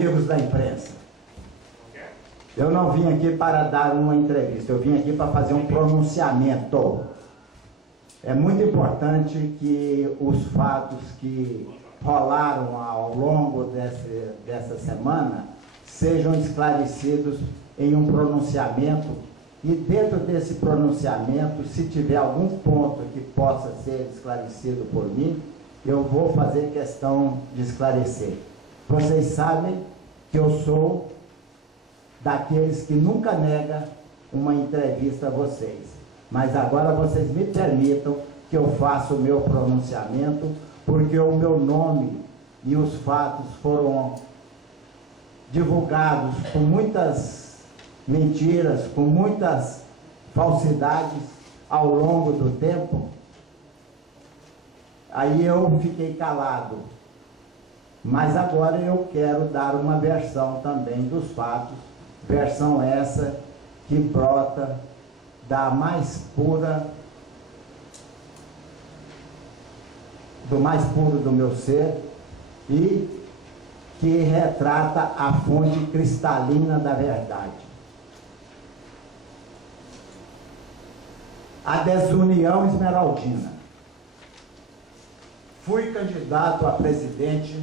amigos da imprensa, eu não vim aqui para dar uma entrevista, eu vim aqui para fazer um pronunciamento. É muito importante que os fatos que rolaram ao longo dessa semana sejam esclarecidos em um pronunciamento, e dentro desse pronunciamento, se tiver algum ponto que possa ser esclarecido por mim, eu vou fazer questão de esclarecer. Vocês sabem que eu sou daqueles que nunca nega uma entrevista a vocês, mas agora vocês me permitam que eu faça o meu pronunciamento, porque o meu nome e os fatos foram divulgados com muitas mentiras, com muitas falsidades ao longo do tempo. Aí eu fiquei calado, mas agora eu quero dar uma versão também dos fatos, versão essa que brota da mais pura, do mais puro do meu ser, e que retrata a fonte cristalina da verdade. A desunião esmeraldina. Fui candidato a presidente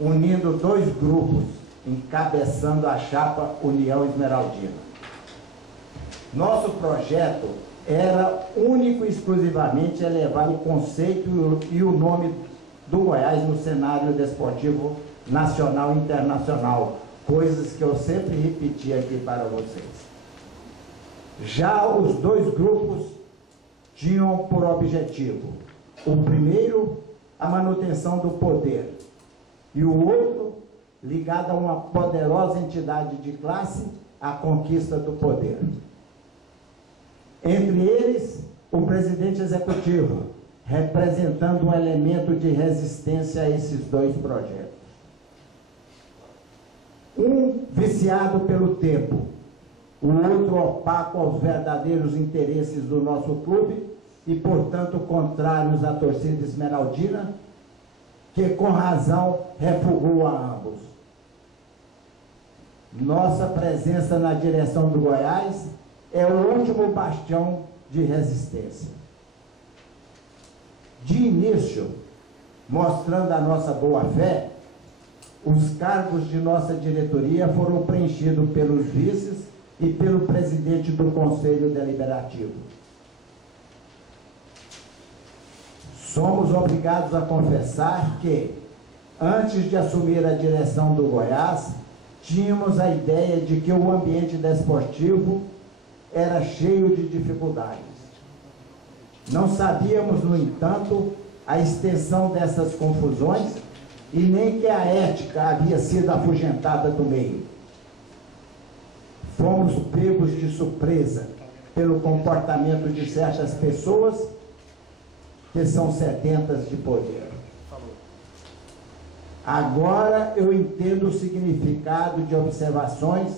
unindo dois grupos, encabeçando a chapa União Esmeraldina. Nosso projeto era único e exclusivamente elevar o conceito e o nome do Goiás no cenário desportivo nacional e internacional, coisas que eu sempre repeti aqui para vocês. Já os dois grupos tinham por objetivo, o primeiro, a manutenção do poder, e o outro, ligado a uma poderosa entidade de classe, a conquista do poder. Entre eles, o presidente executivo, representando um elemento de resistência a esses dois projetos. Um viciado pelo tempo, o outro opaco aos verdadeiros interesses do nosso clube e, portanto, contrários à torcida esmeraldina, que com razão refugou a ambos. Nossa presença na direção do Goiás é o último bastião de resistência. De início, mostrando a nossa boa-fé, os cargos de nossa diretoria foram preenchidos pelos vices e pelo presidente do Conselho Deliberativo. Somos obrigados a confessar que, antes de assumir a direção do Goiás, tínhamos a ideia de que o ambiente desportivo era cheio de dificuldades. Não sabíamos, no entanto, a extensão dessas confusões e nem que a ética havia sido afugentada do meio. Fomos pegos de surpresa pelo comportamento de certas pessoas que são sedentas de poder. Agora eu entendo o significado de observações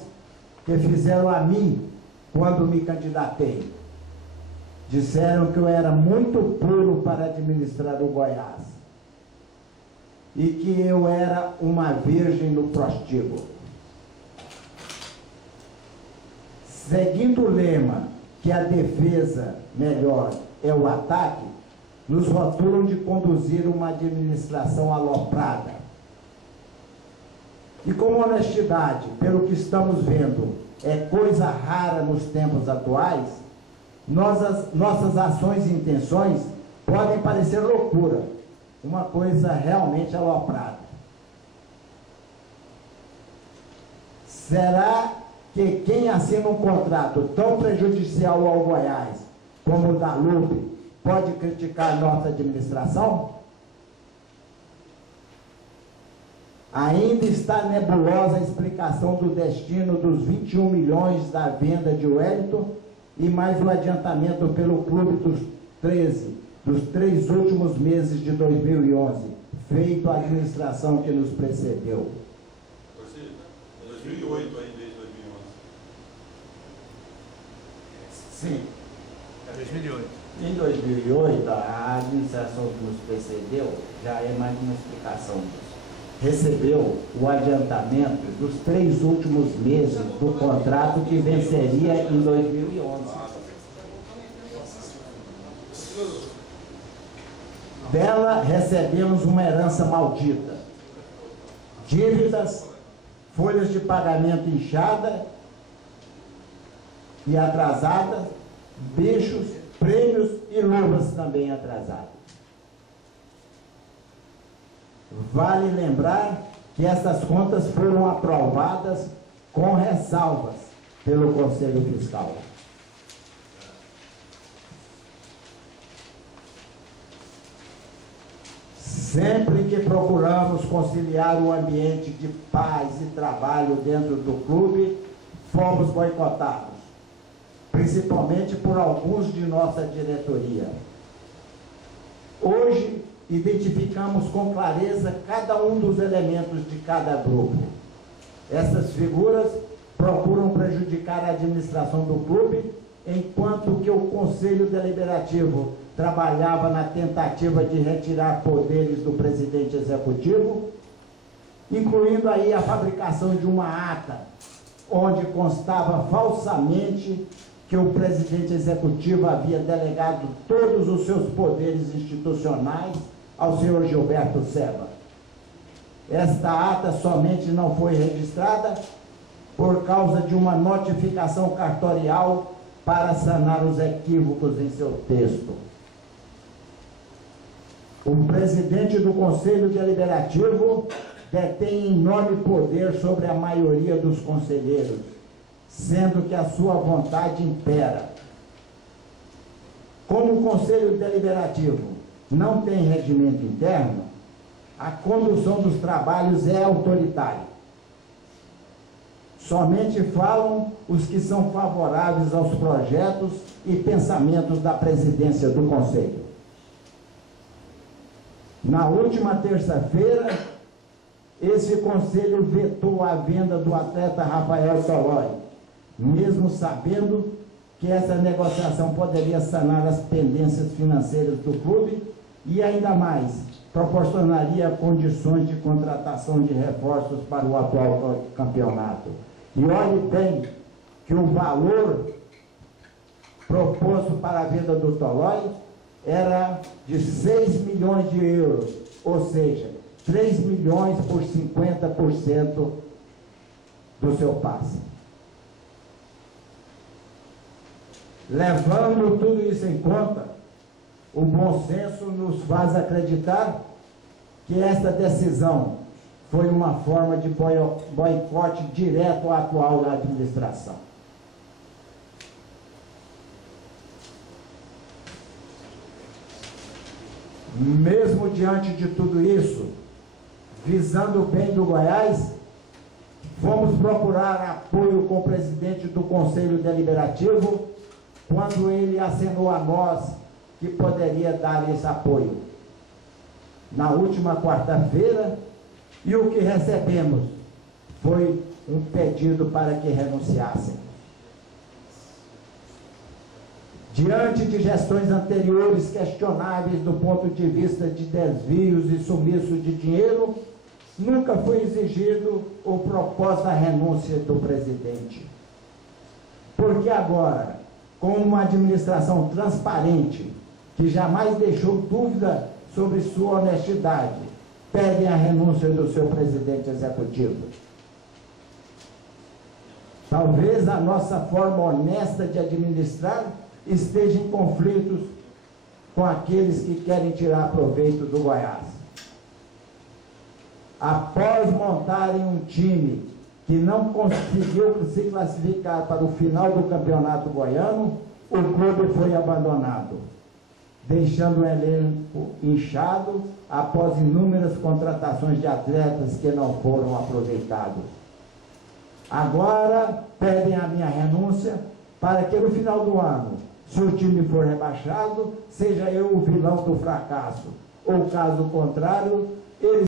que fizeram a mim quando me candidatei. Disseram que eu era muito puro para administrar o Goiás e que eu era uma virgem no prostíbulo. Seguindo o lema que a defesa melhor é o ataque, nos rotulam de conduzir uma administração aloprada. E com honestidade, pelo que estamos vendo, é coisa rara nos tempos atuais, nossas ações e intenções podem parecer loucura, uma coisa realmente aloprada. Será que quem assina um contrato tão prejudicial ao Goiás como o da Lupe pode criticar nossa administração? Ainda está nebulosa a explicação do destino dos 21 milhões da venda de Wellington e mais o adiantamento pelo clube dos 3 últimos meses de 2011, feito a administração que nos precedeu. Ou seja, é 2008 aí, desde 2011. Sim. É 2008. Em 2008, a administração que nos precedeu já é mais uma explicação disso. recebeu o adiantamento dos 3 últimos meses do contrato que venceria em 2011. Dela recebemos uma herança maldita, dívidas, folhas de pagamento inchada e atrasadas, bichos, prêmios e luvas também atrasadas. Vale lembrar que essas contas foram aprovadas com ressalvas pelo Conselho Fiscal. Sempre que procuramos conciliar o ambiente de paz e trabalho dentro do clube, fomos boicotados, principalmente por alguns de nossa diretoria. Hoje, identificamos com clareza cada um dos elementos de cada grupo. Essas figuras procuram prejudicar a administração do clube, enquanto que o Conselho Deliberativo trabalhava na tentativa de retirar poderes do presidente executivo, incluindo aí a fabricação de uma ata, onde constava falsamente que o presidente executivo havia delegado todos os seus poderes institucionais ao senhor Gilberto Seba. Esta ata somente não foi registrada por causa de uma notificação cartorial para sanar os equívocos em seu texto. O presidente do Conselho Deliberativo detém enorme poder sobre a maioria dos conselheiros, sendo que a sua vontade impera. Como o Conselho Deliberativo não tem regimento interno, a condução dos trabalhos é autoritária. Somente falam os que são favoráveis aos projetos e pensamentos da presidência do Conselho. Na última terça-feira, esse Conselho vetou a venda do atleta Rafael Tolói, mesmo sabendo que essa negociação poderia sanar as pendências financeiras do clube e, ainda mais, proporcionaria condições de contratação de reforços para o atual campeonato. E olhe bem que o valor proposto para a venda do Tolói era de 6 milhões de euros, ou seja, 3 milhões por 50% do seu passe. Levando tudo isso em conta, o bom senso nos faz acreditar que esta decisão foi uma forma de boicote direto à atual administração. Mesmo diante de tudo isso, visando o bem do Goiás, fomos procurar apoio com o presidente do Conselho Deliberativo, quando ele acenou a nós que poderia dar esse apoio. Na última quarta-feira, e o que recebemos foi um pedido para que renunciassem. Diante de gestões anteriores questionáveis do ponto de vista de desvios e sumiço de dinheiro, nunca foi exigido ou proposta a renúncia do presidente. Porque agora, com uma administração transparente, que jamais deixou dúvida sobre sua honestidade, pedem a renúncia do seu presidente executivo. Talvez a nossa forma honesta de administrar esteja em conflitos com aqueles que querem tirar proveito do Goiás. Após montarem um time que não conseguiu se classificar para o final do campeonato goiano, o clube foi abandonado, deixando o elenco inchado após inúmeras contratações de atletas que não foram aproveitados. Agora pedem a minha renúncia para que no final do ano, se o time for rebaixado, seja eu o vilão do fracasso, ou caso contrário, eles